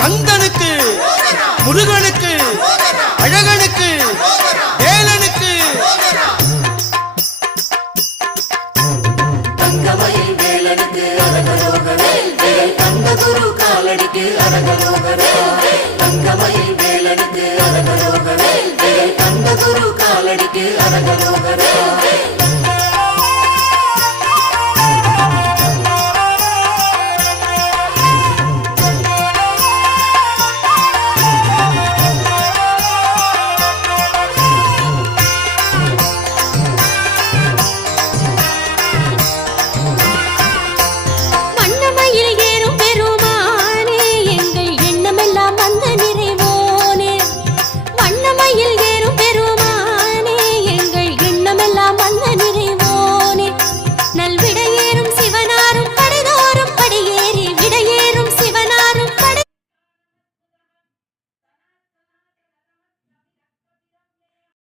கந்தனுக்கு, முருகனுக்கு, அழகனுக்கு, வேலனுக்கு. தங்கமயில் வேலனுக்கு அரகரோகவேல் வேல் கந்தகுரு காலடிக்கு அரகரோகவேல். தங்கமயில் வேலனுக்கு அரகரோகவேல் வேல் கந்தகுரு காலடிக்கு அரகரோகவேல்.